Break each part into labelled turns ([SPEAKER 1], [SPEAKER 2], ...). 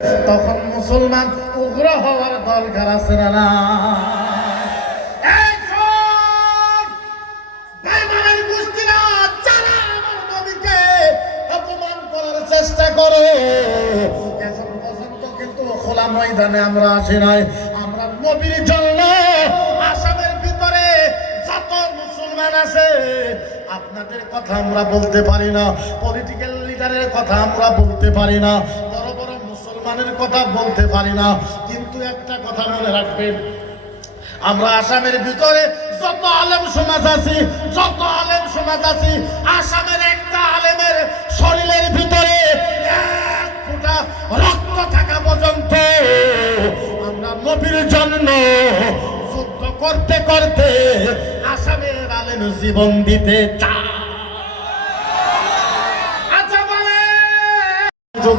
[SPEAKER 1] তখন মুসলমান উগ্র হওয়ার দরকার আছে না পর্যন্ত কিন্তু খোলা ময়দানে আমরা আমরা ভিতরে মুসলমান আছে, আপনাদের কথা আমরা বলতে পারি না পলিটিক্যাল লিডারের কথা আমরা বলতে পারি না। কথা বলতে পারি না, কিন্তু একটা কথা মনে রাখবেন। আমরা আসামের ভিতরে যত আলেম সমাজ আছি, যত আলেম সমাজ আছি, আসামের একটা আলেমের শরীরের ভিতরে এক ফোঁটা রক্ত থাকা পর্যন্ত আমরা নবীর জন্য যুদ্ধ করতে করতে আসামের আলেম জীবন দিতে চায়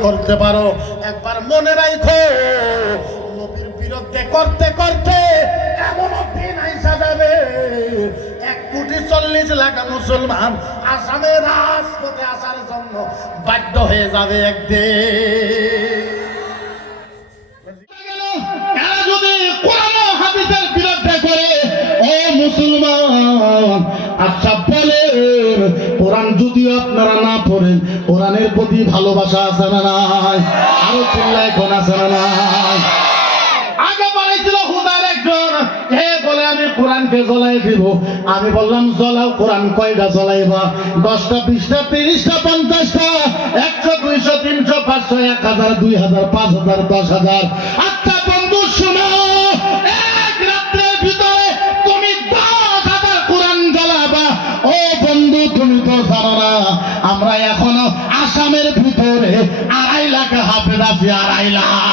[SPEAKER 1] করতে পারো। একবার মনে রাখো, নবীর বিরুদ্ধে করতে করতে এমন দিন আইসা যাবে। এক কোটি চল্লিশ লাখ মুসলমান আসামে রাজপথে আসার জন্য বাধ্য হয়ে যাবে একদিন।
[SPEAKER 2] কোরআন যদি আপনারা না পড়েন, কোরআনের প্রতি ভালোবাসা আছে না নাই? আরও চিল্লা এখন আছে না নাই? হে আমি আমি বললাম, জ্বলাও কোরআন, কয়টা জ্বলাইবা? দশটা, বিশটা, তিরিশটা, পঞ্চাশটা, একশো, দুইশো, তিনশো, পাঁচশো, এক হাজার, দুই হাজার, পাঁচ হাজার, দশ হাজার। আচ্ছা আমরা এখনও আসামের ভিতরে আড়াই লাখ হাফেজ আছি, আড়াই লাখ।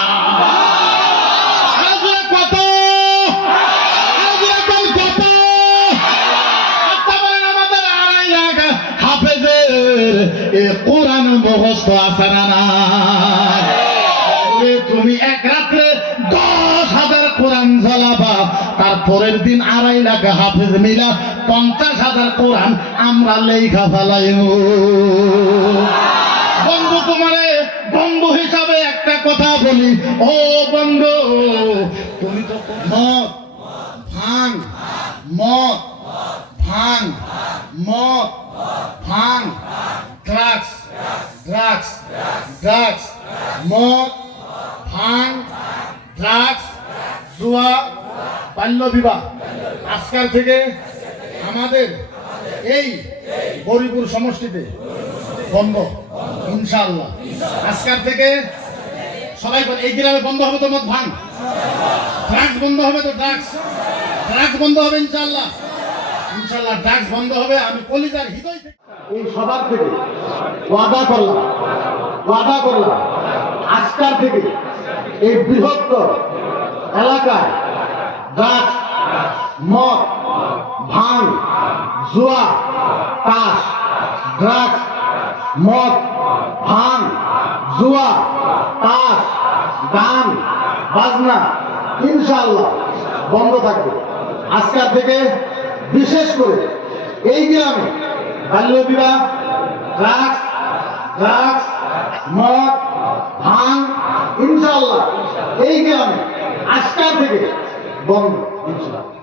[SPEAKER 2] এ কোরআন মুখস্থ আসে না কোন তারপরের দিন আড়াই লাখ হাফেজ মিলা পঞ্চাশ হাজার কোরআন আমরা লেখা ফেলাইব বন্ধু তোমারে, বন্ধু হিসাবে একটা কথা বলি। ও বন্ধু, তুমি তো মদ ভাঙ মদ ভাঙ মদ ভাঙ ড্রাগস ড্রাগস ড্রাগস মদ ভাঙ ড্রাগস জুয়া বাল্য বিবাহ। আজকাল থেকে আমাদের এই গরিপুর সমষ্টিতে বন্ধ, ইনশাআল্লাহ। আজকাল থেকে সবাই এই গ্রামে বন্ধ হবে তো মদ ভাঙ। ড্রাগস বন্ধ হবে তো ড্রাগস ড্রাগস বন্ধ হবে ইনশাআল্লাহ। ইনশাআল্লাহ ড্রাগস বন্ধ হবে, আমি কলিজার হৃদয় থেকে এই সবার থেকে ওয়াদা করলাম ওয়াদা করলাম। আজকাল থেকে এই বৃহত্তর এলাকায় ড্রাগস মদ, ভাং, জুয়া, তাস ড্রাগস মদ, ভাং, জুয়া, তাস, গান, বাজনা ইনশাল্লাহ বন্ধ থাকবে। আজকাল থেকে বিশেষ করে এই গ্রামে বাল্য বিবাহ ড্রাগস ড্রাগস মদ, ভাং ইনশাল্লাহ এই গ্রামে আজকাল থেকে বন্ধ